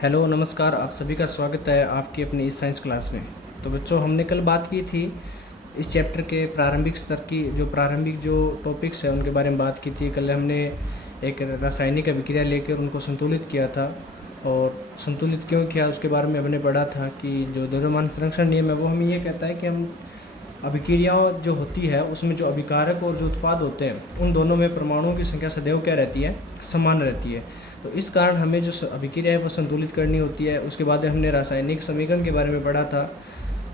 Hello नमस्कार, आप सभी का स्वागत है आपकी अपनी इस साइंस क्लास में। तो बच्चों, हमने कल बात की थी इस चैप्टर के प्रारंभिक स्तर की, जो प्रारंभिक जो टॉपिक्स हैं उनके बारे में बात की थी। कल हमने एक रासायनिक अभिक्रिया लेकर उनको संतुलित किया था, और संतुलित क्यों किया उसके बारे में हमने पढ़ा था कि जो द्रव्यमान संरक्षण नियम है वो हमें ये कहता है कि हम अभिक्रियाओं जो होती है उसमें जो अभिकारक और जो उत्पाद होते हैं उन दोनों में परमाणुओं की संख्या सदैव क्या रहती है, समान रहती है। तो इस कारण हमें जो अभिक्रिया है वो संतुलित करनी होती है। उसके बाद हमने रासायनिक समीकरण के बारे में पढ़ा था।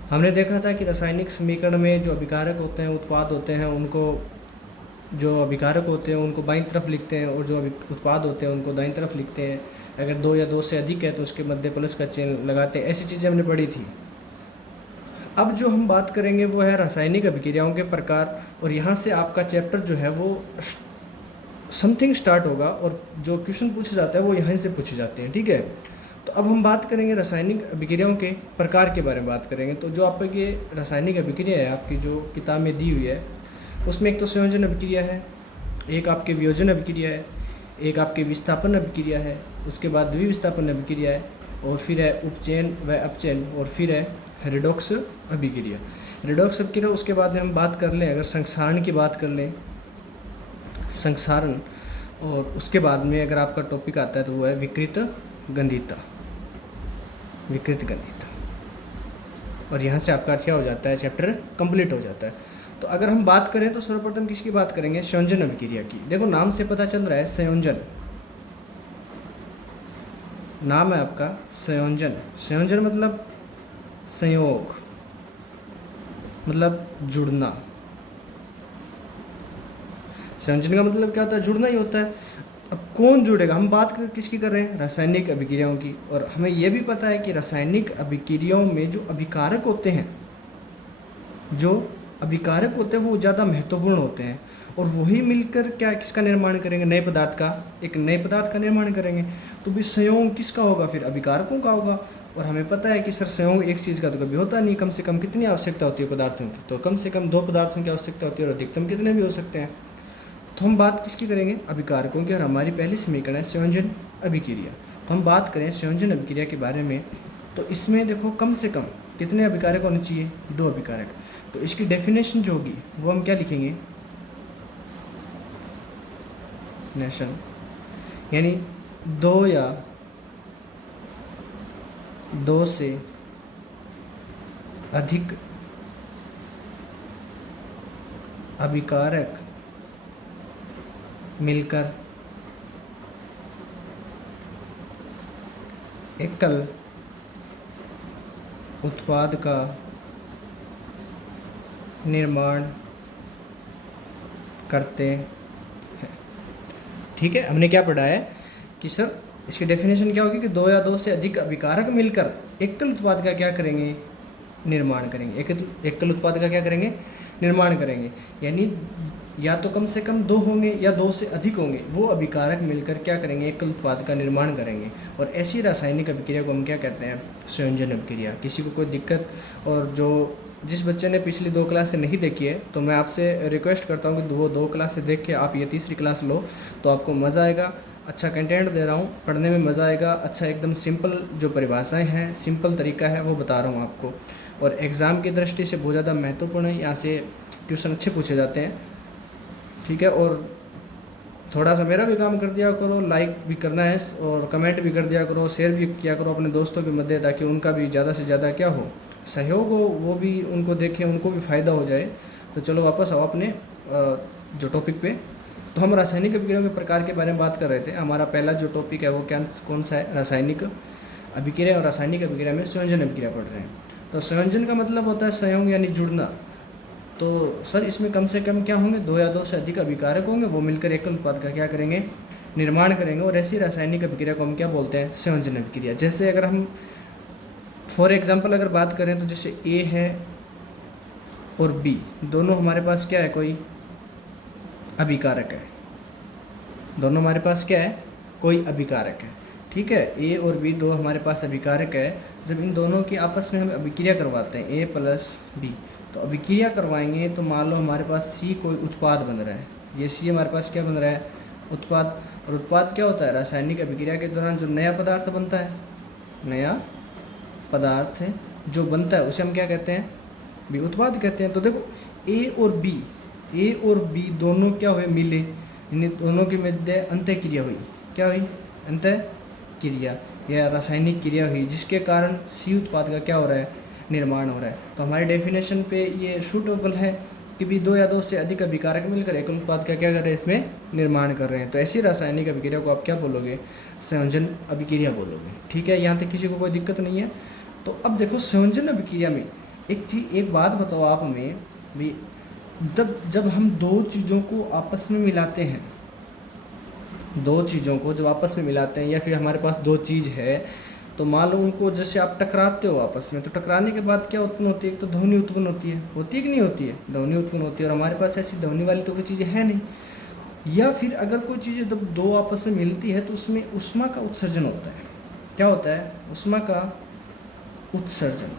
हमने देखा था कि रासायनिक समीकरण में जो अभिकारक होते हैं, उत्पाद होते हैं, उनको जो अभिकारक होते हैं उनको बाईं तरफ लिखते हैं और जो उत्पाद होते हैं उनको दाईं तरफ लिखते हैं। अगर दो या दो से अधिक है तो उसके मध्य प्लस का चिन्ह लगाते हैं। ऐसी चीज़ें हमने पढ़ी थी। अब जो हम बात करेंगे वो है रासायनिक अभिक्रियाओं के प्रकार, और यहाँ से आपका चैप्टर जो है वो समथिंग स्टार्ट होगा, और जो क्वेश्चन पूछे जाता है वो यहाँ से पूछे जाते हैं। ठीक है, तो अब हम बात करेंगे रासायनिक अभिक्रियाओं के प्रकार के बारे में बात करेंगे। तो जो आपकी ये रासायनिक अभिक्रिया है आपकी जो किताब में दी हुई है उसमें एक तो संयोजन अभिक्रिया है, एक आपके वियोजन अभिक्रिया है, एक आपके विस्थापन अभिक्रिया है, उसके बाद द्विविस्थापन अभिक्रिया है, और फिर है उपचयन व अपचयन, और फिर है रिडॉक्स अभिक्रिया। रिडॉक्स अभिक्रिया उसके बाद में हम बात कर लें, अगर संक्षारण की बात कर लें, संक्षारण, और उसके बाद में अगर आपका टॉपिक आता है तो वो है विकृत गंधिता, विकृत गंधिता। और यहाँ से आपका क्या हो जाता है, चैप्टर कंप्लीट हो जाता है। तो अगर हम बात करें तो सर्वप्रथम किसकी बात करेंगे, संयोजन अभिक्रिया की। देखो नाम से पता चल रहा है संयोजन, नाम है आपका संयोजन। संयोजन मतलब संयोग, मतलब जुड़ना। संयोजन का मतलब क्या होता है, जुड़ना ही होता है। अब कौन जुड़ेगा, हम बात किसकी कर रहे हैं, रासायनिक अभिक्रियाओं की। और हमें यह भी पता है कि रासायनिक अभिक्रियाओं में जो अभिकारक होते हैं, जो अभिकारक होते हैं वो ज़्यादा महत्वपूर्ण होते हैं, और वही मिलकर क्या किसका निर्माण करेंगे, नए पदार्थ का, एक नए पदार्थ का निर्माण करेंगे। तो भी संयोग किसका होगा, फिर अभिकारकों का होगा। और हमें पता है कि सर संयोग एक चीज़ का तो कभी होता नहीं, कम से कम कितनी आवश्यकता होती है पदार्थों की, तो कम से कम दो पदार्थों की आवश्यकता होती है, और अधिकतम कितने भी हो सकते हैं। तो हम बात किसकी करेंगे, अभिकारकों की। और हमारी पहली समीकरण है संयोजन अभिक्रिया। तो हम बात करें संयोजन अभिक्रिया के बारे में, तो इसमें देखो कम से कम कितने अभिकारक होने चाहिए, दो अभिकारक। तो इसकी डेफिनेशन जो होगी वो हम क्या लिखेंगे, नेशन, यानी दो या दो से अधिक अभिकारक मिलकर एकल उत्पाद का निर्माण करते हैं। ठीक है, हमने क्या पढ़ा है कि सर इसकी डेफिनेशन क्या होगी कि दो या दो से अधिक अभिकारक मिलकर एकल उत्पाद का क्या करेंगे, निर्माण करेंगे। एकल उत्पाद का क्या करेंगे, निर्माण करेंगे। यानी या तो कम से कम दो होंगे या दो से अधिक होंगे, वो अभिकारक मिलकर क्या करेंगे, एकल उत्पाद का निर्माण करेंगे। और ऐसी रासायनिक अभिक्रिया को हम क्या कहते हैं, संयोजन अभिक्रिया। किसी को कोई दिक्कत, और जो जिस बच्चे ने पिछली दो क्लासें नहीं देखी है तो मैं आपसे रिक्वेस्ट करता हूँ कि वो दो क्लासें देख के आप ये तीसरी क्लास लो, तो आपको मज़ा आएगा। अच्छा कंटेंट दे रहा हूँ, पढ़ने में मज़ा आएगा। अच्छा एकदम सिंपल जो परिभाषाएं हैं, सिंपल तरीका है वो बता रहा हूँ आपको, और एग्ज़ाम की दृष्टि से बहुत ज़्यादा महत्वपूर्ण है। यहाँ से ट्यूशन अच्छे पूछे जाते हैं। ठीक है, और थोड़ा सा मेरा भी काम कर दिया करो, लाइक भी करना है, और कमेंट भी कर दिया करो, शेयर भी किया करो अपने दोस्तों के मध्य, ताकि उनका भी ज़्यादा से ज़्यादा क्या हो, सहयोग हो, वो भी उनको देखें, उनको भी फ़ायदा हो जाए। तो चलो वापस आओ अपने जो टॉपिक पे। तो हम रासायनिक अभिक्रियाओं के प्रकार के बारे में बात कर रहे थे। हमारा पहला जो टॉपिक है वो कौन सा है, रासायनिक अभिक्रिया। और रासायनिक अभिक्रिया में संयोजन अभिक्रिया पढ़ रहे हैं। तो संयोजन का मतलब होता है संयोग यानी जुड़ना। तो सर इसमें कम से कम क्या होंगे, दो या दो से अधिक अभिकारक होंगे, वो मिलकर एकल उत्पाद का क्या करेंगे, निर्माण करेंगे। और ऐसी रासायनिक अभिक्रिया को हम क्या बोलते हैं, संयोजन अभिक्रिया। जैसे अगर हम फॉर एग्जांपल अगर बात करें तो जैसे ए है और बी दोनों हमारे पास क्या है, कोई अभिकारक है। दोनों हमारे पास क्या है, कोई अभिकारक है। ठीक है, ए और बी दो हमारे पास अभिकारक है। जब इन दोनों की आपस में हम अभिक्रिया करवाते हैं, ए प्लस बी, तो अभिक्रिया करवाएंगे तो मान लो हमारे पास सी कोई उत्पाद बन रहा है। ये सी हमारे पास क्या बन रहा है, उत्पाद। और उत्पाद क्या होता है, रासायनिक अभिक्रिया के दौरान जो नया पदार्थ बनता है, नया पदार्थ जो बनता है उसे हम क्या कहते हैं, भी उत्पाद कहते हैं। तो देखो ए और बी दोनों क्या हुए, मिले, इन दोनों के मध्य अंतः क्रिया हुई। क्या हुई, अंतः क्रिया या रासायनिक क्रिया हुई, जिसके कारण सी उत्पाद का क्या हो रहा है, निर्माण हो रहा है। तो हमारे डेफिनेशन पे ये सूटेबल है कि भी दो या दो से अधिक अभिकारक मिलकर एकल उत्पाद का क्या कर रहे हैं, इसमें निर्माण कर रहे हैं। तो ऐसी रासायनिक अभिक्रिया को आप क्या बोलोगे, संयोजन अभिक्रिया बोलोगे। ठीक है, यहाँ तक किसी को कोई दिक्कत नहीं है। तो अब देखो संयोजन अभिक्रिया में एक बात बताओ आप हमें भी, जब हम दो चीज़ों को आपस में मिलाते हैं, दो चीज़ों को जब आपस में मिलाते हैं, या फिर हमारे पास दो चीज़ है, तो मान लो उनको जैसे आप टकराते हो आपस में, तो टकराने के बाद क्या उत्पन्न होती है, एक तो ध्वनि उत्पन्न होती है कि नहीं होती है, ध्वनि उत्पन्न होती है। और हमारे पास ऐसी ध्वनि वाली तो कोई चीज़ें है नहीं। या फिर अगर कोई चीज़ें जब दो आपस में मिलती है तो उसमें ऊष्मा का उत्सर्जन होता है। क्या होता है, ऊष्मा का उत्सर्जन।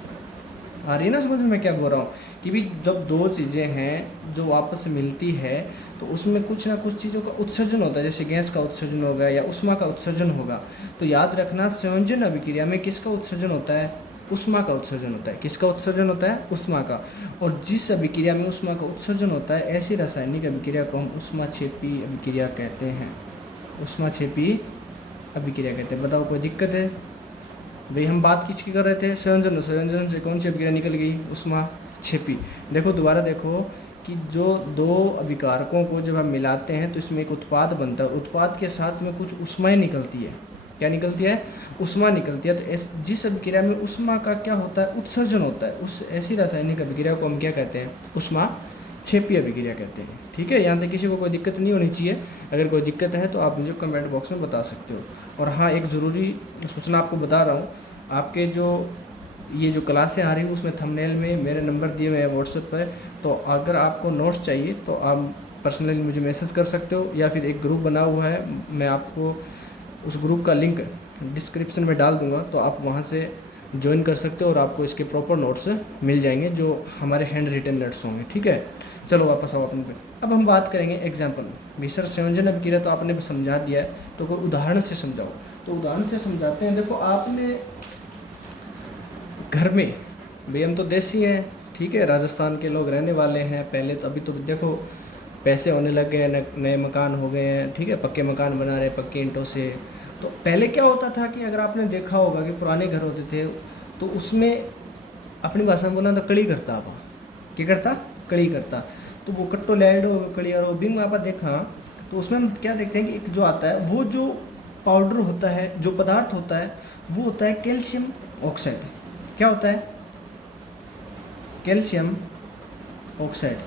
आ रही है ना समझ में मैं क्या बोल रहा हूँ, कि भी जब दो चीज़ें हैं जो आपस में मिलती है तो उसमें कुछ ना कुछ चीज़ों का उत्सर्जन होता है, जैसे गैस का उत्सर्जन होगा या ऊष्मा का उत्सर्जन होगा। तो याद रखना संयोजन अभिक्रिया में किसका उत्सर्जन होता है, ऊष्मा का उत्सर्जन होता है। किसका उत्सर्जन होता है, ऊष्मा का। और जिस अभिक्रिया में ऊष्मा का उत्सर्जन होता है, ऐसी रासायनिक अभिक्रिया को हम ऊष्माक्षेपी अभिक्रिया कहते हैं। ऊष्माक्षेपी अभिक्रिया कहते हैं। बताओ कोई दिक्कत है भाई, हम बात किसकी कर रहे थे, संयोजन से कौन सी अभिक्रिया निकल गई, ऊष्माक्षेपी। देखो दोबारा देखो कि जो दो अभिकारकों को जब हम मिलाते हैं तो इसमें एक उत्पाद बनता है, उत्पाद के साथ में कुछ ऊष्माएं निकलती है। क्या निकलती है, ऊष्मा निकलती है। तो जिस अभिक्रिया में ऊष्मा का क्या होता है, उत्सर्जन होता है, उस ऐसी रासायनिक अभिक्रिया को हम क्या कहते हैं, ऊष्माक्षेपी अभिक्रिया कहते हैं। ठीक है, यहाँ तक किसी को कोई दिक्कत नहीं होनी चाहिए। अगर कोई दिक्कत है तो आप मुझे कमेंट बॉक्स में बता सकते हो। और हाँ, एक ज़रूरी सूचना आपको बता रहा हूँ, आपके ये जो क्लासें आ रही है उसमें थंबनेल में मेरे नंबर दिए हुए हैं व्हाट्सएप पर। तो अगर आपको नोट्स चाहिए तो आप पर्सनली मुझे मैसेज कर सकते हो, या फिर एक ग्रुप बना हुआ है, मैं आपको उस ग्रुप का लिंक डिस्क्रिप्शन में डाल दूंगा, तो आप वहाँ से ज्वाइन कर सकते हो और आपको इसके प्रॉपर नोट्स मिल जाएंगे जो हमारे हैंड रिटन नोट्स होंगे। ठीक है, चलो वापस आओ अपने पे। अब हम बात करेंगे एग्जाम्पल में। भी सर संयोजन अभिक्रिया तो आपने समझा दिया है, तो कोई उदाहरण से समझाओ। तो उदाहरण से समझाते हैं। देखो आपने घर में, भाई हम तो देसी हैं, ठीक है, राजस्थान के लोग रहने वाले हैं पहले तो, अभी तो देखो पैसे होने लग गए हैं, नए मकान हो गए हैं, ठीक है, पक्के मकान बना रहे पक्के ईंटों से। तो पहले क्या होता था कि अगर आपने देखा होगा कि पुराने घर होते थे तो उसमें अपनी भाषा में बोला तो कड़ी करता, आप क्या करता, कड़ी करता। तो वो कट्टो लैड हो कड़ी, और भी में आप देखा तो उसमें हम क्या देखते हैं कि एक जो आता है, वो जो पाउडर होता है, जो पदार्थ होता है, वो होता है कैल्शियम ऑक्साइड। क्या होता है, कैल्शियम ऑक्साइड।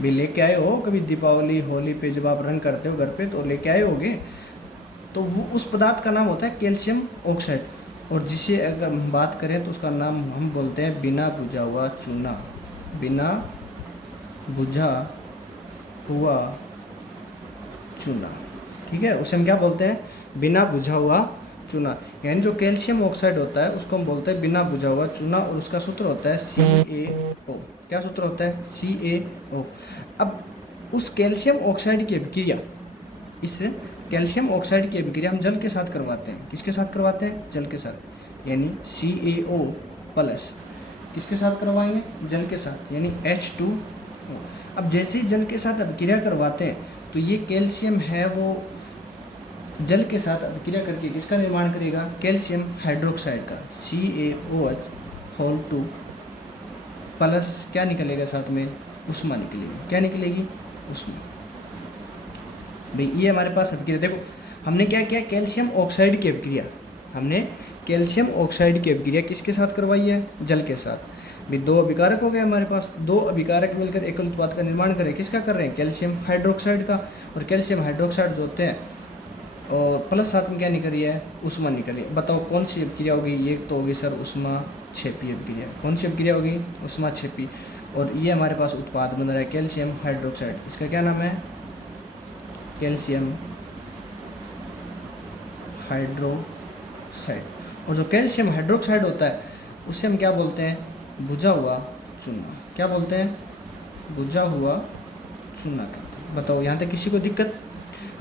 भी लेके आए हो कभी दीपावली होली पे जब आप रंग करते हो घर पे, तो लेके आए होगे, तो वो उस पदार्थ का नाम होता है कैल्शियम ऑक्साइड। और जिसे अगर हम बात करें तो उसका नाम हम बोलते हैं बिना बुझा हुआ चूना। बिना बुझा हुआ चूना, ठीक है, उसे हम क्या बोलते हैं, बिना बुझा हुआ चूना। यानी जो कैल्शियम ऑक्साइड होता है उसको हम बोलते हैं बिना बुझा हुआ चूना, और उसका सूत्र होता है CaO। क्या सूत्र होता है, CaO। अब उस कैल्शियम ऑक्साइड की अभिक्रिया, इस कैल्शियम ऑक्साइड की अभिक्रिया हम जल के साथ करवाते हैं। किसके साथ करवाते हैं, जल के साथ, यानी CaO प्लस किसके साथ करवाएंगे, जल के साथ, यानी H2O। अब जैसे ही जल के साथ अभिक्रिया करवाते हैं तो ये कैल्शियम है वो जल के साथ अभिक्रिया करके किसका निर्माण करेगा, कैल्शियम हाइड्रोक्साइड का, CaOH2 प्लस क्या निकलेगा साथ में, ऊष्मा निकलेगी। क्या निकलेगी, ऊष्मा। भाई ये हमारे पास अभिक्रिया, देखो हमने क्या किया, कैल्शियम ऑक्साइड की अभिक्रिया, हमने कैल्शियम ऑक्साइड की अभिक्रिया किसके साथ करवाई है, जल के साथ। भी दो अभिकारक हो गए हमारे पास, दो अभिकारक मिलकर एकल उत्पाद का निर्माण करें। किसका कर रहे हैं, कैल्शियम हाइड्रोक्साइड का। और कैल्शियम हाइड्रोक्साइड जो होते हैं, और प्लस साथ में क्या निकल रही है, ऊष्मा निकल रही है। बताओ कौन सी अभिक्रिया होगी, ये तो होगी सर ऊष्माक्षेपी अभिक्रिया। कौन सी अभिक्रिया होगी, ऊष्माक्षेपी। और ये हमारे पास उत्पाद बन रहा है कैल्शियम हाइड्रोक्साइड। इसका क्या नाम है, कैल्शियम हाइड्रोक्साइड। और जो कैल्शियम हाइड्रोक्साइड होता है उसे हम क्या बोलते हैं, बुझा हुआ चूना। क्या बोलते हैं, बुझा हुआ चूना कहते हैं। बताओ यहाँ तक किसी को दिक्कत।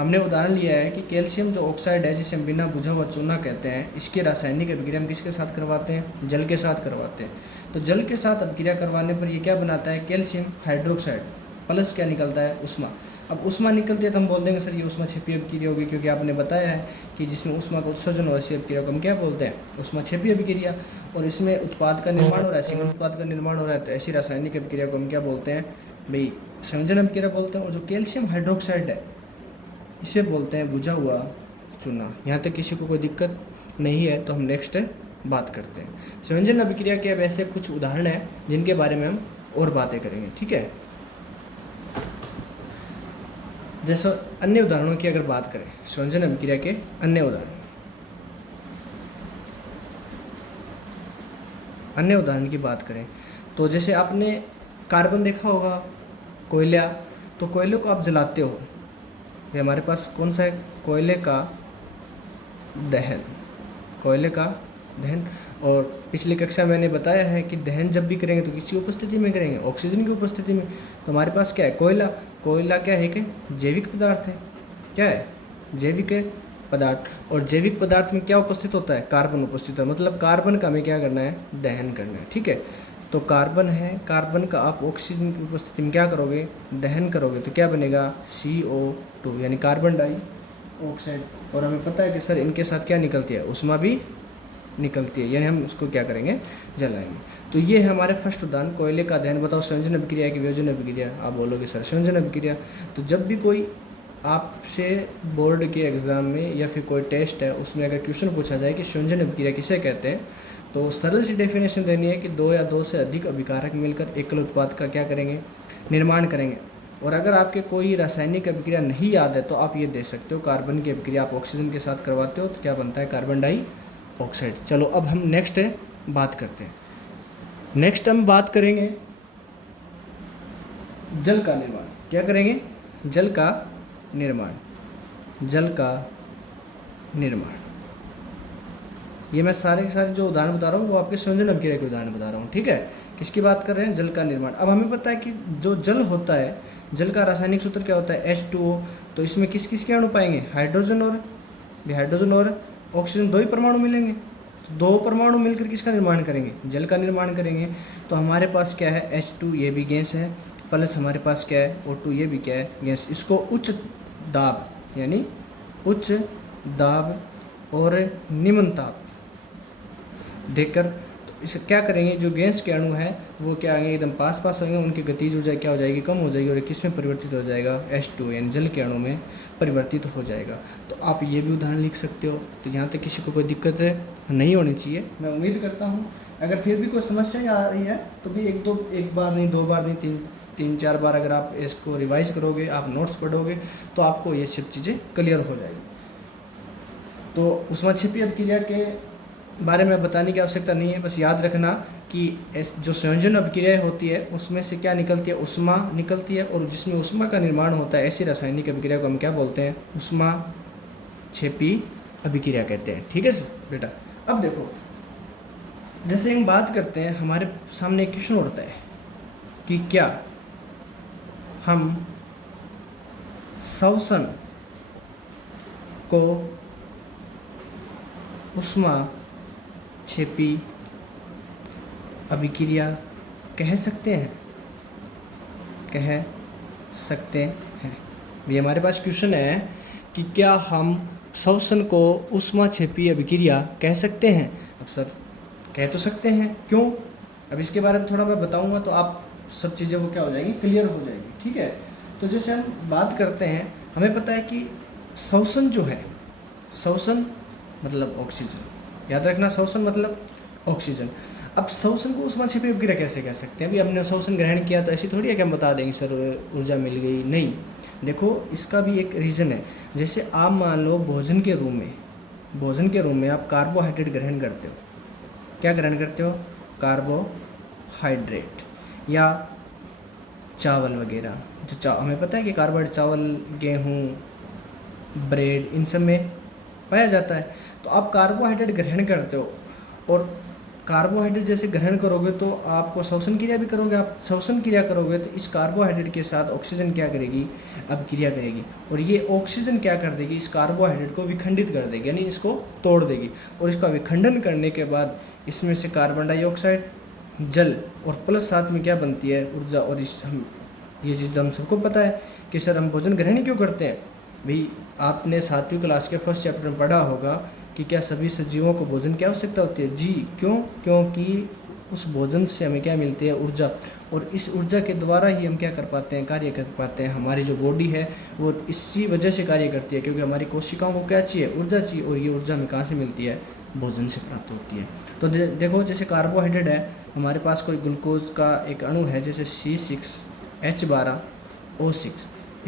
हमने उदाहरण लिया है कि कैल्शियम जो ऑक्साइड है, जिसे हम बिना बुझा हुआ चूना कहते हैं, इसकी रासायनिक अभिक्रिया हम किसके साथ करवाते हैं? जल के साथ करवाते हैं। तो जल के साथ अभिक्रिया करवाने पर ये क्या बनाता है? कैल्शियम हाइड्रोक्साइड, प्लस क्या निकलता है? उष्मा। अब उष्मा निकलती है तो हम बोल देंगे सर ये उष्मा छिपी अभिक्रिया होगी, क्योंकि आपने बताया है कि जिसमें उष्मा का उत्सर्जन हो ऐसी अभिक्रिया को हम क्या बोलते हैं? उष्मा छिपी अभिक्रिया। और इसमें उत्पाद का निर्माण हो रहा है, सिंगल उत्पाद का निर्माण हो रहा है, तो ऐसी रासायनिक अभिक्रिया को हम क्या बोलते हैं भाई? संयोजन अभिक्रिया बोलते हैं। और जो कैल्शियम हाइड्रोक्साइड है इसे बोलते हैं बुझा हुआ चूना। यहाँ तक किसी को कोई दिक्कत नहीं है तो हम नेक्स्ट बात करते हैं। संयोजन अभिक्रिया के अब ऐसे कुछ उदाहरण हैं जिनके बारे में हम और बातें करेंगे, ठीक है। जैसा अन्य उदाहरणों की अगर बात करें, संयोजन अभिक्रिया के अन्य उदाहरण की बात करें तो जैसे आपने कार्बन देखा होगा, कोयला, तो कोयले को आप जलाते हो, ये हमारे पास कौन सा है? कोयले का दहन, कोयले का दहन। और पिछली कक्षा मैंने बताया है कि दहन जब भी करेंगे तो किसकी उपस्थिति में करेंगे? ऑक्सीजन की उपस्थिति में। तो हमारे पास क्या है? कोयला। कोयला क्या है कि जैविक पदार्थ है। क्या है? जैविक पदार्थ। और जैविक पदार्थ में क्या उपस्थित होता है? कार्बन उपस्थित है। मतलब कार्बन का हमें क्या करना है? दहन करना है, ठीक है। तो कार्बन है, कार्बन का आप ऑक्सीजन की उपस्थिति में क्या करोगे? दहन करोगे, तो क्या बनेगा? CO2 यानी कार्बन डाइऑक्साइड। और हमें पता है कि सर इनके साथ क्या निकलती है? उष्मा भी निकलती है, यानी हम उसको क्या करेंगे? जलाएंगे। तो ये है हमारे फर्स्ट उदाहरण, कोयले का दहन। बताओ संयोजन अभिक्रिया की वियोजन अभिक्रिया? आप बोलोगे सर संयोजन अभिक्रिया। तो जब भी कोई आपसे बोर्ड के एग्ज़ाम में या फिर कोई टेस्ट है उसमें अगर क्वेश्चन पूछा जाए कि संयोजन अभिक्रिया किसे कहते हैं, तो सरल सी डेफिनेशन देनी है कि दो या दो से अधिक अभिकारक मिलकर एकल उत्पाद का क्या करेंगे? निर्माण करेंगे। और अगर आपके कोई रासायनिक अभिक्रिया नहीं याद है तो आप ये दे सकते हो, कार्बन की अभिक्रिया आप ऑक्सीजन के साथ करवाते हो तो क्या बनता है? Carbon dioxide. चलो अब हम नेक्स्ट बात करते हैं। नेक्स्ट हम बात करेंगे जल का निर्माण। क्या करेंगे? जल का निर्माण। जल का निर्माण, ये मैं सारे के सारे जो उदाहरण बता रहा हूँ वो आपके संयोजन अभिक्रिया के उदाहरण बता रहा हूँ, ठीक है। किसकी बात कर रहे हैं? जल का निर्माण। अब हमें पता है कि जो जल होता है, जल का रासायनिक सूत्र क्या होता है? H2O। तो इसमें किस किस के अणु पाएंगे? हाइड्रोजन और ऑक्सीजन, दो ही परमाणु मिलेंगे। तो दो परमाणु मिलकर किसका निर्माण करेंगे? जल का निर्माण करेंगे। तो हमारे पास क्या है? H2, ये भी गैस है, प्लस हमारे पास क्या है? O2, ये भी क्या है? गैस। इसको उच्च दाब यानी उच्च दाब और निम्न ताप देकर तो इसे क्या करेंगे? जो गैस के अणु हैं वो क्या आएंगे? एकदम पास होंगे, उनकी गतिज ऊर्जा क्या हो जाएगी? कम हो जाएगी। और किस में परिवर्तित हो जाएगा? H2 यानी जल के अणु में परिवर्तित हो जाएगा। तो आप ये भी उदाहरण लिख सकते हो। तो यहाँ तक किसी को कोई दिक्कत नहीं होनी चाहिए, मैं उम्मीद करता हूँ। अगर फिर भी कोई समस्या आ रही है तो भी एक बार नहीं, दो बार नहीं, तीन चार बार अगर आप इसको रिवाइज करोगे, आप नोट्स पढ़ोगे तो आपको ये सब चीज़ें क्लियर हो जाएगी। तो उष्मा छिपी अभिक्रिया के बारे में बताने की आवश्यकता नहीं है, बस याद रखना कि जो संयोजन अभिक्रिया होती है उसमें से क्या निकलती है? उष्मा निकलती है। और जिसमें उष्मा का निर्माण होता है ऐसी रासायनिक अभिक्रिया को हम क्या बोलते हैं? उष्मा छिपी अभिक्रिया कहते हैं, ठीक है बेटा। अब देखो, जैसे हम बात करते हैं, हमारे सामने एक क्वेश्चन उठता है कि क्या हम श्वसन को उष्मा छिपी अभिक्रिया कह सकते हैं? कह सकते हैं। ये हमारे पास क्वेश्चन है कि क्या हम श्वसन को उष्मा छिपी अभिक्रिया कह सकते हैं? अब सर कह तो सकते हैं, क्यों? अब इसके बारे में थोड़ा मैं बताऊंगा तो आप सब चीज़ें वो क्या हो जाएंगी? क्लियर हो जाएगी, ठीक है। तो जैसे हम बात करते हैं, हमें पता है कि श्वसन जो है, श्वसन मतलब ऑक्सीजन, याद रखना, श्वसन मतलब ऑक्सीजन। अब श्वसन को उष्मा छिपी अभिक्रिया कैसे कह सकते हैं? अभी हमने श्वसन ग्रहण किया तो ऐसी थोड़ी है कि हम बता देंगे सर ऊर्जा मिल गई, नहीं। देखो इसका भी एक रीज़न है। जैसे आप मान लो भोजन के रूम में आप कार्बोहाइड्रेट ग्रहण करते हो। क्या ग्रहण करते हो? कार्बोहाइड्रेट या चावल वगैरह। जो हमें पता है कि कार्बोहाइड्रेट चावल, गेहूँ, ब्रेड, इन सब में पाया जाता है। तो आप कार्बोहाइड्रेट ग्रहण करते हो और कार्बोहाइड्रेट जैसे ग्रहण करोगे तो आपको श्वसन क्रिया भी करोगे, आप श्वसन क्रिया करोगे तो इस कार्बोहाइड्रेट के साथ ऑक्सीजन क्या करेगी, अभिक्रिया करेगी, और ये ऑक्सीजन क्या कर देगी, इस कार्बोहाइड्रेट को विखंडित कर देगी, यानी इसको तोड़ देगी, और इसका विखंडन करने के बाद इसमें से कार्बन डाइऑक्साइड, जल और प्लस साथ में क्या बनती है, ऊर्जा। और इस हम ये चीज़ हम सबको पता है कि सर हम भोजन ग्रहण क्यों करते हैं। भाई आपने 7वीं क्लास के फर्स्ट चैप्टर में पढ़ा होगा कि क्या सभी सजीवों को भोजन की आवश्यकता होती है। जी क्यों, क्योंकि उस भोजन से हमें क्या मिलती है, ऊर्जा, और इस ऊर्जा के द्वारा ही हम क्या कर पाते हैं, कार्य कर पाते हैं। हमारी जो बॉडी है वो इसी वजह से कार्य करती है, क्योंकि हमारी कोशिकाओं को क्या चाहिए, ऊर्जा चाहिए, और ये ऊर्जा हमें कहाँ से मिलती है, भोजन से प्राप्त होती है। तो देखो जैसे कार्बोहाइड्रेट है, हमारे पास कोई ग्लूकोज का एक अणु है जैसे C6H12O6,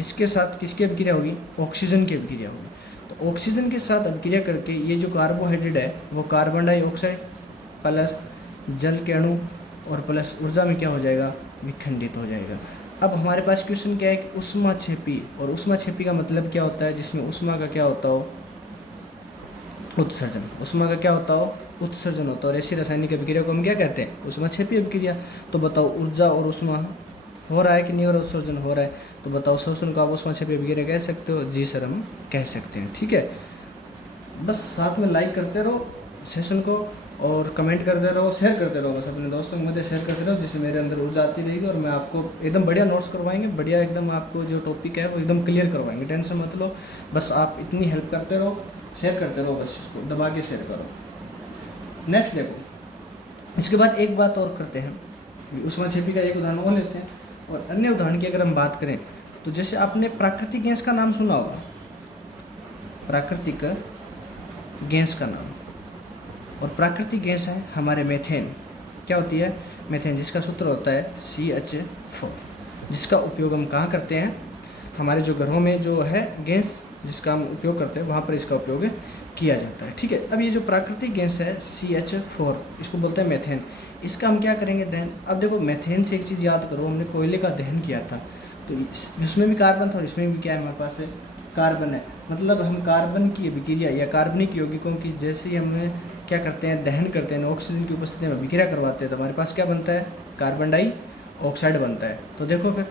इसके साथ किसकी अभिक्रिया होगी, ऑक्सीजन की अभिक्रिया होगी। तो ऑक्सीजन के साथ अभिक्रिया करके ये जो कार्बोहाइड्रेट है वो कार्बन डाइऑक्साइड प्लस जल के अणु और प्लस ऊर्जा में क्या हो जाएगा, विखंडित हो जाएगा। अब हमारे पास क्वेश्चन क्या है कि ऊष्माक्षेपी, और ऊष्माक्षेपी का मतलब क्या होता है, जिसमें ऊष्मा का क्या होता हो, उत्सर्जन, ऊष्मा का क्या होता हो, उत्सर्जन होता है। और ऐसी रासायनिक अभिक्रिया को हम क्या कहते हैं, ऊष्माक्षेपी अभिक्रिया। तो बताओ ऊर्जा और ऊष्मा हो रहा है कि नहीं हो रहा, उत्सर्जन हो रहा है, तो बताओ श्वसन को आप ऊष्माक्षेपी अभिक्रिया कह सकते हो। जी सर हम कह सकते हैं, ठीक है। बस साथ में लाइक करते रहो सेशन को, और कमेंट करते रहो, शेयर करते रहो, बस अपने दोस्तों के मध्य शेयर करते रहो, जिससे मेरे अंदर ऊर्जा आती रहेगी, और मैं आपको एकदम बढ़िया नोट्स करवाएंगे, बढ़िया एकदम आपको जो टॉपिक है वो एकदम क्लियर करवाएंगे, टेंशन मत लो। बस आप इतनी हेल्प करते रहो, शेयर करते रहो, बस इसको दबा के शेयर करो। नेक्स्ट देखो, इसके बाद एक बात और करते हैं, ऊष्माक्षेपी का एक उदाहरण और लेते हैं, और अन्य उदाहरण की अगर हम बात करें तो जैसे आपने प्राकृतिक गैस का नाम सुना होगा, प्राकृतिक गैस का नाम, और प्राकृतिक गैस है हमारे मेथेन। क्या होती है, मेथेन, जिसका सूत्र होता है CH4, जिसका उपयोग हम कहाँ करते हैं, हमारे जो घरों में जो है गैस जिसका हम उपयोग करते हैं वहाँ पर इसका उपयोग किया जाता है, ठीक है। अब ये जो प्राकृतिक गैस है CH4, इसको बोलते हैं मेथेन, इसका हम क्या करेंगे, दहन। अब देखो मेथेन से एक चीज़ याद करो, हमने कोयले का दहन किया था, तो इसमें भी कार्बन था और इसमें भी क्या है, हमारे पास है कार्बन है। मतलब हम कार्बन की अभिक्रिया या कार्बनिक यौगिकों की जैसे ही हमने क्या करते हैं, दहन करते हैं, ऑक्सीजन की उपस्थिति में अभिक्रिया करवाते हैं, तो हमारे पास क्या बनता है, कार्बन डाइऑक्साइड बनता है। तो देखो फिर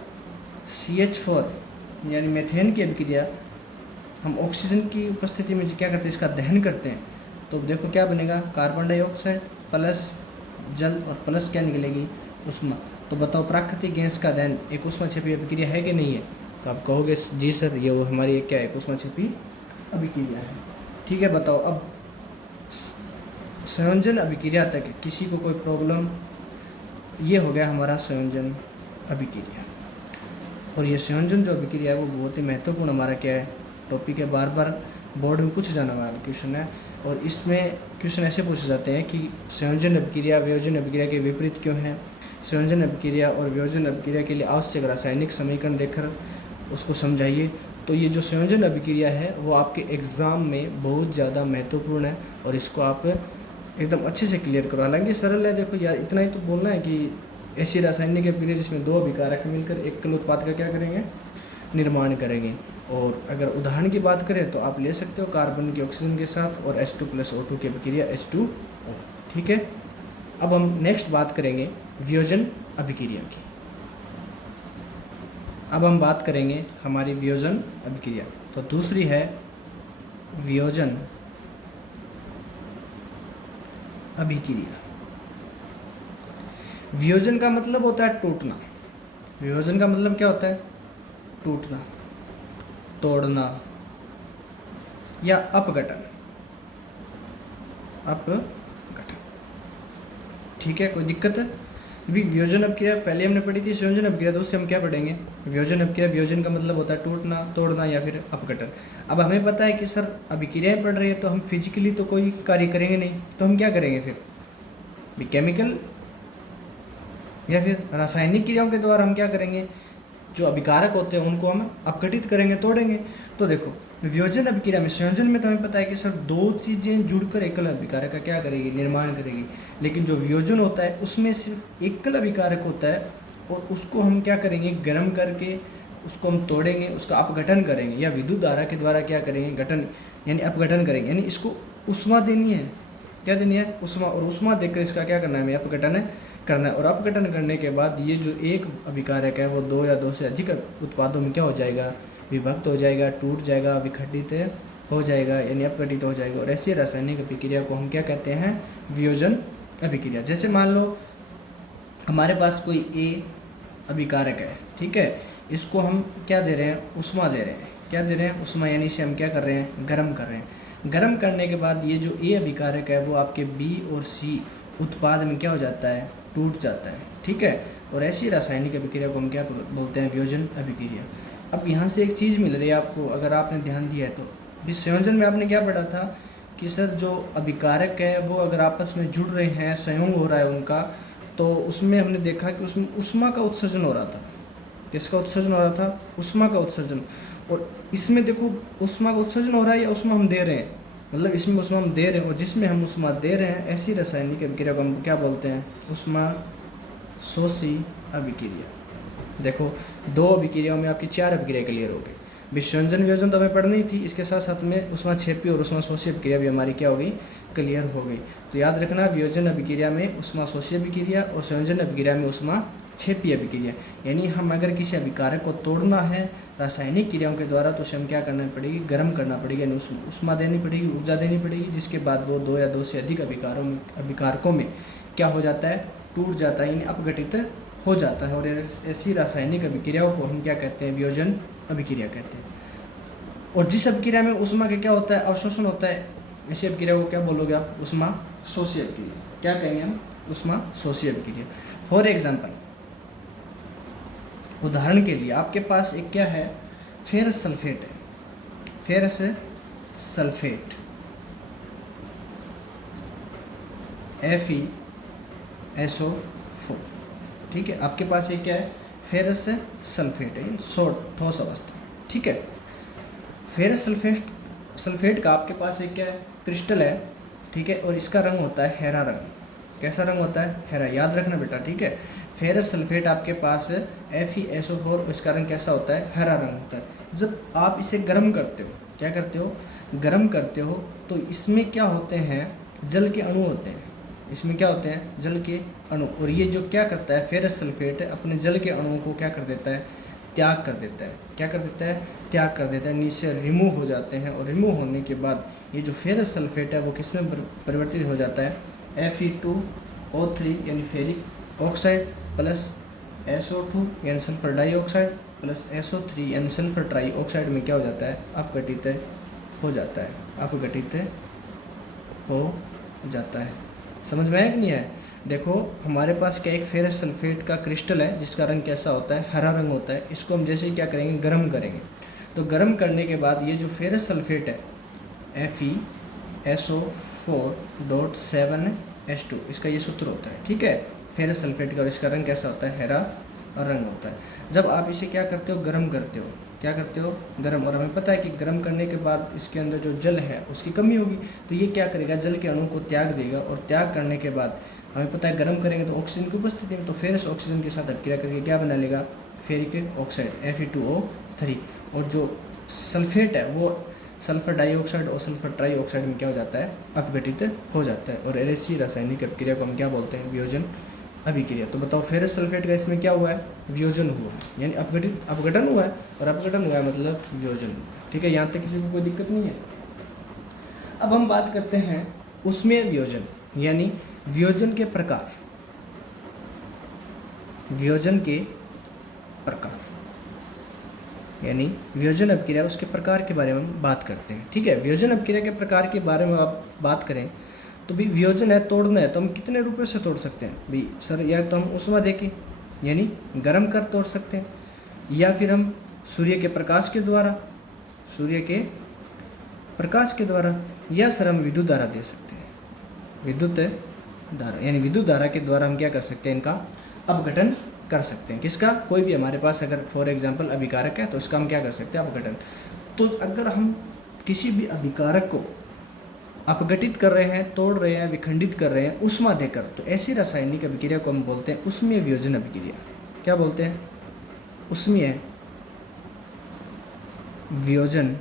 CH4 यानी मेथेन की अभिक्रिया हम ऑक्सीजन की उपस्थिति में क्या करते हैं, इसका दहन करते हैं, तो देखो क्या बनेगा, कार्बन डाइऑक्साइड प्लस जल और प्लस क्या निकलेगी, ऊष्मा। तो बताओ प्राकृतिक गैस का दहन एक ऊष्माक्षेपी अभिक्रिया है कि नहीं है, तो आप कहोगे जी सर ये वो हमारी एक क्या है, ऊष्माक्षेपी अभिक्रिया है, ठीक है। बताओ अब संयोजन अभिक्रिया तक किसी को कोई प्रॉब्लम, ये हो गया हमारा संयोजन अभिक्रिया। और ये संयोजन जो अभिक्रिया है वो बहुत ही महत्वपूर्ण हमारा क्या है, टॉपिक है, बार बार बोर्ड में पूछे जाने वाला क्वेश्चन है। और इसमें क्वेश्चन ऐसे पूछे जाते हैं कि संयोजन अभिक्रिया वियोजन अभिक्रिया के विपरीत क्यों है, संयोजन अभिक्रिया और वियोजन अभिक्रिया के लिए आवश्यक रासायनिक समीकरण देखकर उसको समझाइए। तो ये जो संयोजन अभिक्रिया है वो आपके एग्ज़ाम में बहुत ज़्यादा महत्वपूर्ण है, और इसको आप एकदम अच्छे से क्लियर करो। हालांकि सरल है, देखो यार इतना ही तो बोलना है कि ऐसी रासायनिक अभिक्रिया जिसमें दो अभिकारक मिलकर एकल उत्पाद का क्या करेंगे, निर्माण करेंगे। और अगर उदाहरण की बात करें तो आप ले सकते हो कार्बन की ऑक्सीजन के साथ और H2+O2 की अभिक्रिया H2O, ठीक है। अब हम नेक्स्ट बात करेंगे वियोजन अभिक्रिया की। अब हम बात करेंगे हमारी वियोजन अभिक्रिया, तो दूसरी है वियोजन अभिक्रिया। वियोजन का मतलब होता है टूटना, वियोजन का मतलब क्या होता है, टूटना, तोड़ना या अपघटन, अपघटन, ठीक है। कोई दिक्कत है, भी वियोजन अभिक्रिया पहले हमने पढ़ी थी, संयोजन अभिक्रिया दूसरे हम क्या पढ़ेंगे, वियोजन अभिक्रिया। वियोजन का मतलब होता है टूटना, तोड़ना या फिर अपघटन। अब हमें पता है कि सर अभिक्रियाएं पढ़ रही है तो हम फिजिकली तो कोई कार्य करेंगे नहीं, तो हम क्या करेंगे फिर, भी केमिकल या फिर रासायनिक क्रियाओं के द्वारा हम क्या करेंगे, जो अभिकारक होते हैं उनको हम अपघटित करेंगे, तोड़ेंगे। तो देखो वियोजन अभिक्रिया में, संयोजन में तो हमें पता है कि सर दो चीज़ें जुड़कर एकल अभिकारक का क्या करेगी, निर्माण करेगी। लेकिन जो वियोजन होता है उसमें सिर्फ एकल अभिकारक होता है, और उसको हम क्या करेंगे, गर्म करके उसको हम तोड़ेंगे, उसका अपघटन करेंगे, या विद्युत धारा के द्वारा क्या करेंगे, घटन यानी अपघटन करेंगे, यानी इसको ऊष्मा देनी है, क्या देनी है, उष्मा, और उष्मा देकर इसका क्या करना है, हमें अपघटन करना है। और अपघटन करने के बाद ये जो एक अभिकारक है वो 2 या 2 से अधिक उत्पादों में क्या हो जाएगा, विभक्त हो जाएगा, टूट जाएगा, विखंडित हो जाएगा, यानी अपघटित हो जाएगा। और ऐसी रासायनिक अभिक्रिया को हम क्या कहते हैं, वियोजन अभिक्रिया। जैसे मान लो हमारे पास कोई ए अभिकारक है, ठीक है, इसको हम क्या दे रहे हैं, उष्मा दे रहे हैं। क्या दे रहे हैं, उष्मा, यानी इसे हम क्या कर रहे हैं, गर्म कर रहे हैं। गर्म करने के बाद ये जो ए अभिकारक है वो आपके बी और सी उत्पाद में क्या हो जाता है, टूट जाता है, ठीक है। और ऐसी रासायनिक अभिक्रिया को हम क्या बोलते हैं, वियोजन अभिक्रिया। अब यहाँ से एक चीज़ मिल रही है आपको, अगर आपने ध्यान दिया है तो इस संयोजन में आपने क्या पढ़ा था कि सर जो अभिकारक है वो अगर आपस में जुड़ रहे हैं, संयोग हो रहा है उनका, तो उसमें हमने देखा कि उसमें उष्मा का उत्सर्जन हो रहा था। किसका उत्सर्जन हो रहा था, उष्मा का उत्सर्जन। और इसमें देखो उष्मा का उत्सर्जन हो रहा है या उष्मा हम दे रहे हैं, मतलब इसमें उष्मा हम दे रहे हैं और जिसमें हम उष्मा दे रहे हैं, ऐसी रासायनिक अभिक्रिया को हम क्या बोलते हैं, उष्मा शोषी अभिक्रिया। देखो 2 अभिक्रियाओं में आपकी 4 अभिक्रिया क्लियर हो गई। विसंयोजन वियोजन तो हमें पढ़नी थी, इसके साथ साथ में उष्मा क्षेपी और उष्मा शोषी अभिक्रिया भी हमारी क्या हो गई, क्लियर हो गई। तो याद रखना, वियोजन अभिक्रिया में उष्मा शोषी अभिक्रिया और संयोजन अभिक्रिया में उष्मा क्षेपी अभिक्रिया। यानी हम अगर किसी अभिकारक को तोड़ना है रासायनिक क्रियाओं के द्वारा तो उसे हम क्या करना पड़ेगी, गर्म करना पड़ेगी, यानी उष्मा देनी पड़ेगी, ऊर्जा देनी पड़ेगी, जिसके बाद वो 2 या 2 से अधिक अभिकारकों में क्या हो जाता है, टूट जाता है, यानी अपघटित हो जाता है। और ऐसी रासायनिक अभिक्रियाओं को हम क्या कहते हैं, वियोजन अभिक्रिया कहते हैं। और जिस अभिक्रिया में उष्मा का क्या होता है, अवशोषण होता है, ऐसी अभिक्रिया को क्या बोलोगे आप, उष्मा शोषी अभिक्रिया। क्या कहेंगे हम, उष्मा शोषी अभिक्रिया। फॉर एग्जाम्पल, उदाहरण के लिए आपके पास एक क्या है, फेरस सल्फेट है, फेरस सल्फेट FeSO4, ठीक है। आपके पास ये क्या है, फेरस सल्फेट है, शॉर्ट ठोस अवस्था, ठीक है। फेरस सल्फेट का आपके पास एक क्या है, क्रिस्टल है, ठीक है, और इसका रंग होता है हरा रंग। कैसा रंग होता है, हरा, याद रखना बेटा, ठीक है। फेरस सल्फेट आपके पास FeSO4, इसका रंग कैसा होता है, हरा रंग होता है। जब आप इसे गर्म करते हो, क्या करते हो, गर्म करते हो, तो इसमें क्या होते हैं, जल के अणु होते हैं। इसमें क्या होते हैं, जल के अणु। और ये जो क्या करता है, फेरस सल्फेट अपने जल के अणुओं को क्या कर देता है, त्याग कर देता है। क्या कर देता है, त्याग कर देता है, नीचे रिमूव हो जाते हैं। और रिमूव होने के बाद ये जो फेरस सल्फेट है वो किस में परिवर्तित हो जाता है, Fe2O3 यानी फेरिक ऑक्साइड प्लस SO2 यानी सल्फर डाइऑक्साइड प्लस SO3 यानी सल्फर ट्राइऑक्साइड में क्या हो जाता है, अपघटित हो जाता है, अपघटित हो जाता है। समझ में आया कि नहीं है। देखो हमारे पास क्या, एक फेरस सल्फेट का क्रिस्टल है जिसका रंग कैसा होता है, हरा रंग होता है। इसको हम जैसे ही क्या करेंगे, गर्म करेंगे, तो गर्म करने के बाद ये जो फेरस सल्फेट है FeSO4.7H2, इसका ये सूत्र होता है, ठीक है, फेरस सल्फेट का। और इसका रंग कैसा होता है, हरा रंग होता है। जब आप इसे क्या करते हो, गर्म करते हो, क्या करते हो, गर्म। और हमें पता है कि गर्म करने के बाद इसके अंदर जो जल है उसकी कमी होगी, तो ये क्या करेगा, जल के अणु को त्याग देगा। और त्याग करने के बाद हमें पता है गर्म करेंगे तो ऑक्सीजन की उपस्थिति में, तो फेरस ऑक्सीजन के साथ अभिक्रिया करके क्या बना लेगा, फेरिक ऑक्साइड Fe2O3। और जो सल्फेट है वो सल्फर डाइऑक्साइड और सल्फर ट्राइऑक्साइड में क्या हो जाता है, अपघटित हो जाता है। और ऐसी रासायनिक अभिक्रिया को हम क्या बोलते हैं, वियोजन अभिक्रिया। तो बताओ फेरस सल्फेट का इसमें क्या हुआ है, वियोजन हुआ है, यानी अपघटन हुआ है। और अपघटन हुआ है मतलब वियोजन हुआ है, ठीक है। यहाँ तक किसी को कोई दिक्कत नहीं है। अब हम बात करते हैं उसमें वियोजन, यानी वियोजन के प्रकार, वियोजन के प्रकार, यानी वियोजन अभिक्रिया उसके प्रकार के बारे में हम बात करते हैं, ठीक है। वियोजन अभिक्रिया के प्रकार के बारे में आप बात करें तो भी वियोजन है, तोड़ना है, तो हम कितने रूपों से तोड़ सकते हैं भाई सर, या तो हम उष्मा देके यानी गर्म कर तोड़ सकते हैं, या फिर हम सूर्य के प्रकाश के द्वारा, सूर्य के प्रकाश के द्वारा, या सर हम विद्युत धारा दे सकते हैं, विद्युत धारा, यानी विद्युत धारा के द्वारा हम क्या कर सकते हैं, इनका अपघटन कर सकते हैं। किसका, कोई भी हमारे पास अगर फॉर एग्जांपल अभिकारक है तो इसका हम क्या कर सकते हैं, अपघटन। तो अगर हम किसी भी अभिकारक को अपघटित कर रहे हैं, तोड़ रहे हैं, विखंडित कर रहे हैं उष्मा देकर, तो ऐसी रासायनिक अभिक्रिया को हम बोलते हैं उष्मीय वियोजन अभिक्रिया। क्या बोलते हैं, उष्मीय वियोजन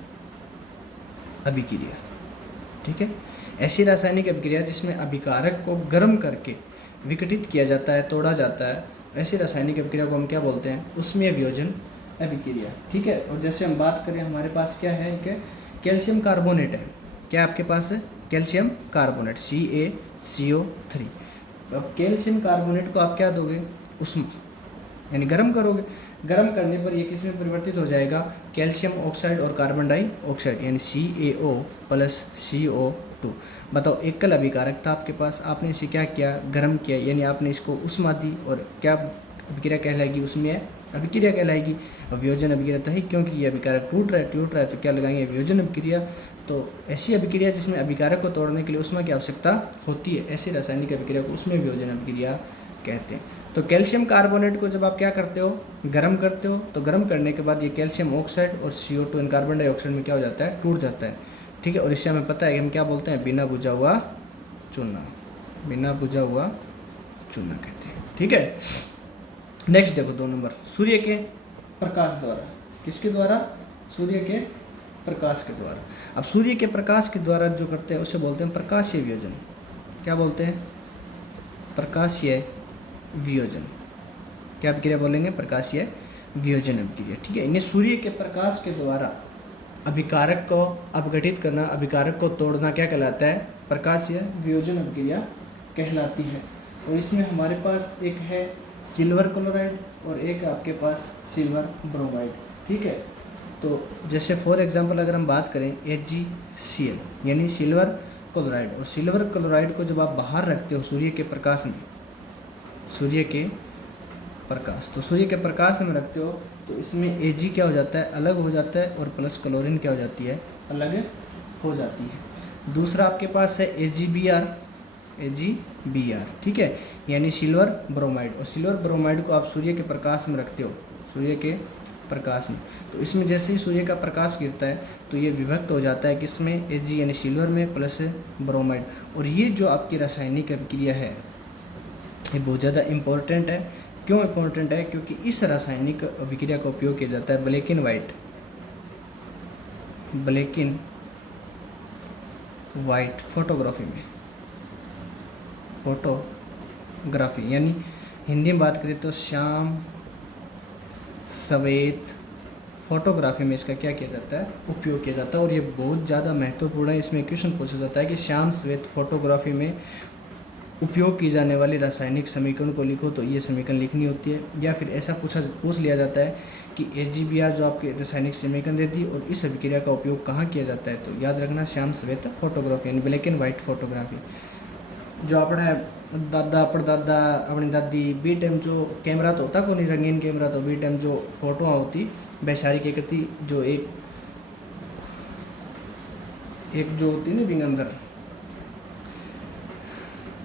अभिक्रिया, ठीक है। ऐसी रासायनिक अभिक्रिया जिसमें अभिकारक को गर्म करके विघटित किया जाता है, तोड़ा जाता है, ऐसी रासायनिक अभिक्रिया को हम क्या बोलते हैं? उष्मीय वियोजन अभिक्रिया। ठीक है। और जैसे हम बात करें, हमारे पास क्या है कि कैल्शियम कार्बोनेट है। क्या आपके पास है? Calcium carbonate, CaCO3। अब कैल्शियम कार्बोनेट को आप क्या दोगे? उष्मा, यानी गर्म करोगे। गर्म करने पर ये किस में परिवर्तित हो जाएगा? कैल्शियम ऑक्साइड और कार्बन डाइऑक्साइड, यानी CaO प्लस CO2। बताओ, एकल अभिकारक था आपके पास, आपने इसे क्या किया? गर्म किया, यानी आपने इसको उष्मा दी, और क्या अभिक्रिया कहलाएगी? उसमें अभिक्रिया कहलाएगी। वियोजन अभिक्रिया तो है, क्योंकि ये अभिकारक टूट रहा है तो क्या लगाएंगे? वियोजन अभिक्रिया। तो ऐसी अभिक्रिया जिसमें अभिकारक को तोड़ने के लिए उष्मा की आवश्यकता होती है, ऐसी रासायनिक अभिक्रिया को उसमें वियोजन अभिक्रिया कहते हैं। तो कैल्शियम कार्बोनेट को जब आप क्या करते हो? गर्म करते हो, तो गर्म करने के बाद ये कैल्शियम ऑक्साइड और CO2 यानी कार्बन डाइऑक्साइड में क्या हो जाता है? टूट जाता है। ठीक है। और इससे हमें पता है कि हम क्या बोलते हैं? बिना बुझा हुआ चूना, बिना बुझा हुआ चूना कहते हैं। ठीक है। नेक्स्ट देखो 2 नंबर, सूर्य के प्रकाश द्वारा। किसके द्वारा? सूर्य के प्रकाश के द्वारा। अब सूर्य के प्रकाश के द्वारा जो करते हैं उसे बोलते हैं प्रकाशीय वियोजन। क्या बोलते हैं? प्रकाशीय वियोजन। क्या अभिक्रिया बोलेंगे? प्रकाशीय वियोजन अभिक्रिया। ठीक है। इन्हें सूर्य के प्रकाश के द्वारा अभिकारक को अपघटित करना, अभिकारक को तोड़ना क्या कहलाता है? प्रकाशीय वियोजन अभिक्रिया कहलाती है। और इसमें हमारे पास एक है सिल्वर क्लोराइड और एक आपके पास सिल्वर ब्रोमाइड। ठीक है। तो जैसे फॉर एग्जांपल अगर हम बात करें HgCl यानी सिल्वर क्लोराइड, और सिल्वर क्लोराइड को जब आप बाहर रखते हो सूर्य के प्रकाश में, सूर्य के प्रकाश, तो सूर्य के प्रकाश में रखते हो तो इसमें Ag क्या हो जाता है? अलग हो जाता है, और प्लस क्लोरीन क्या हो जाती है? अलग हो जाती है। दूसरा आपके पास है AgBr, ठीक है, यानी सिल्वर ब्रोमाइड। और सिल्वर ब्रोमाइड को आप सूर्य के प्रकाश में रखते हो, सूर्य के प्रकाश में, तो इसमें जैसे ही सूर्य का प्रकाश गिरता है तो ये विभक्त हो जाता है किसमें? Ag यानी सिल्वर में प्लस ब्रोमाइड। और ये जो आपकी रासायनिक अभिक्रिया है ये बहुत ज़्यादा इम्पोर्टेंट है। क्यों इम्पोर्टेंट है? क्योंकि इस रासायनिक अभिक्रिया का उपयोग किया जाता है ब्लैक एंड वाइट फोटोग्राफी में। फोटोग्राफी यानी हिंदी में बात करें तो श्याम सवेत फोटोग्राफी में इसका क्या किया जाता है? उपयोग किया जाता है। और ये बहुत ज़्यादा महत्वपूर्ण है। इसमें क्वेश्चन पूछा जाता है कि श्याम सवेत फोटोग्राफी में उपयोग की जाने वाली रासायनिक समीकरण को लिखो, तो ये समीकरण लिखनी होती है। या फिर ऐसा पूछ लिया जाता है कि AgBr जो आपके रासायनिक समीकरण देती है और इस अभिक्रिया का उपयोग कहाँ किया जाता है, तो याद रखना श्याम सवेत फोटोग्राफी यानी ब्लैक एंड वाइट फोटोग्राफी। जो अपने दादा परदादा अपनी दादी बी टाइम जो कैमरा तो होता को नहीं, रंगीन कैमरा, तो बी टाइम जो फोटो होती बेसारी के करती, जो एक जो होती ना विंग अंदर,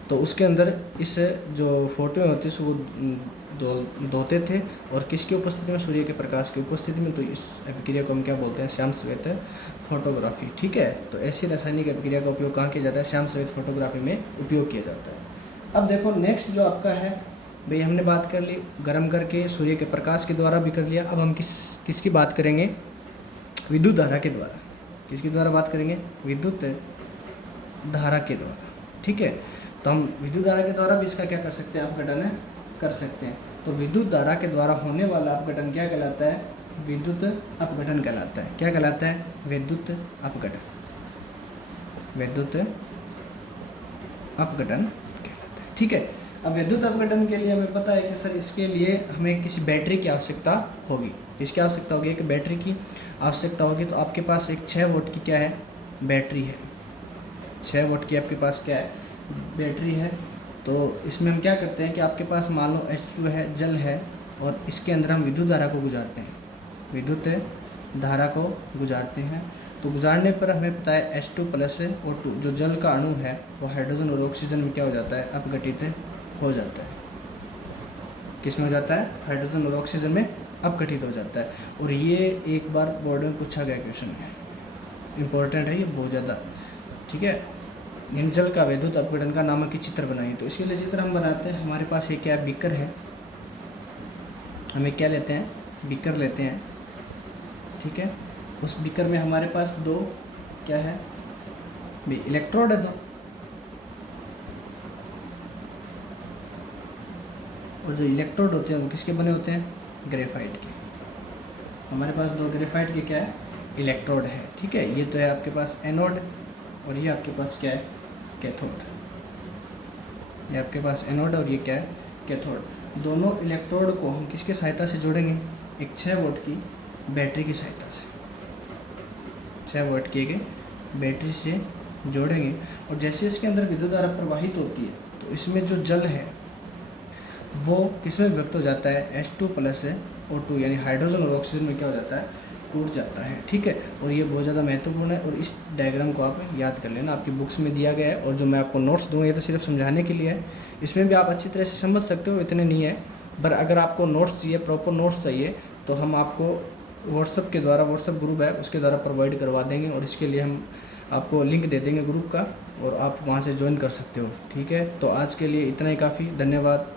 तो उसके अंदर इस जो फोटो होती है वो धोते थे, और किसकी उपस्थिति में? सूर्य के प्रकाश की उपस्थिति में। तो इस अभिक्रिया को हम क्या बोलते हैं? श्याम सवेत फोटोग्राफी। ठीक है। तो ऐसी रासायनिक अभिक्रिया का उपयोग कहाँ किया जाता है? श्याम सवेत फोटोग्राफी में उपयोग किया जाता है। अब देखो नेक्स्ट जो आपका है भाई, हमने बात कर ली गर्म करके सूर्य के प्रकाश के द्वारा भी कर लिया। अब हम किसकी बात करेंगे? विद्युत धारा के द्वारा। किसके द्वारा बात करेंगे? विद्युत धारा के द्वारा। ठीक है। तो हम विद्युत धारा के द्वारा भी इसका क्या कर सकते हैं? अपघटन कर सकते हैं। तो विद्युत धारा के द्वारा होने वाला अपघटन क्या कहलाता है? विद्युत अपघटन कहलाता है। क्या कहलाता है? विद्युत अपघटन। विद्युत अपघटन कहलाता है। ठीक है। अब विद्युत अपघटन के लिए हमें पता है कि सर इसके लिए हमें किसी बैटरी की आवश्यकता होगी। इसकी आवश्यकता होगी? एक बैटरी की आवश्यकता होगी। तो आपके पास एक 6 वोल्ट की क्या है? बैटरी है। 6 वोल्ट की आपके पास क्या है? बैटरी है। तो इसमें हम क्या करते हैं कि आपके पास मान लो H2 है, जल है, और इसके अंदर हम विद्युत धारा को गुजारते हैं, विद्युत धारा को गुजारते हैं। तो गुजारने पर हमें पता है H2 प्लस O2 जो जल का अणु है वो हाइड्रोजन और ऑक्सीजन में क्या हो जाता है? अपघटित हो जाता है। किस में हो जाता है? हाइड्रोजन और ऑक्सीजन में अपघटित हो जाता है। और ये एक बार बोर्ड में पूछा गया क्वेश्चन है, इम्पोर्टेंट है ये बहुत ज़्यादा। ठीक है। इन जल का विद्युत अपघटन का नामक की चित्र बनाइए। तो इसके लिए चित्र हम बनाते हैं। हमारे पास एक क्या है? बीकर है। हमें क्या लेते हैं? बीकर लेते हैं। ठीक है। उस बीकर में हमारे पास 2 क्या है? इलेक्ट्रोड है, 2 और जो इलेक्ट्रोड होते हैं वो किसके बने होते हैं? ग्रेफाइट के। हमारे पास 2 ग्रेफाइट के क्या है? इलेक्ट्रोड है, ठीक है। ये तो है आपके पास एनोड और ये आपके पास क्या है? कैथोड। ये आपके पास एनोड और ये क्या है? कैथोड। दोनों इलेक्ट्रोड को हम किसके सहायता से जोड़ेंगे? एक 6 वोल्ट की बैटरी की सहायता से, 6 वोल्ट की एक बैटरी से जोड़ेंगे। और जैसे इसके अंदर विद्युत धारा प्रवाहित होती है तो इसमें जो जल है वो किसमें व्यक्त हो जाता है? H2 प्लस O2, यानी हाइड्रोजन और ऑक्सीजन में क्या हो जाता है? टूट जाता है, ठीक है। और ये बहुत ज़्यादा महत्वपूर्ण है और इस डायग्राम को आप याद कर लेना, आपकी बुक्स में दिया गया है। और जो मैं आपको नोट्स दूँगा ये तो सिर्फ समझाने के लिए है, इसमें भी आप अच्छी तरह से समझ सकते हो, इतने नहीं है। पर अगर आपको नोट्स चाहिए, प्रॉपर नोट्स चाहिए, तो हम आपको व्हाट्सअप के द्वारा, व्हाट्सअप ग्रुप है उसके द्वारा प्रोवाइड करवा देंगे। और इसके लिए हम आपको लिंक दे देंगे ग्रुप का और आप वहाँ से ज्वाइन कर सकते हो, ठीक है। तो आज के लिए इतना ही काफ़ी, धन्यवाद।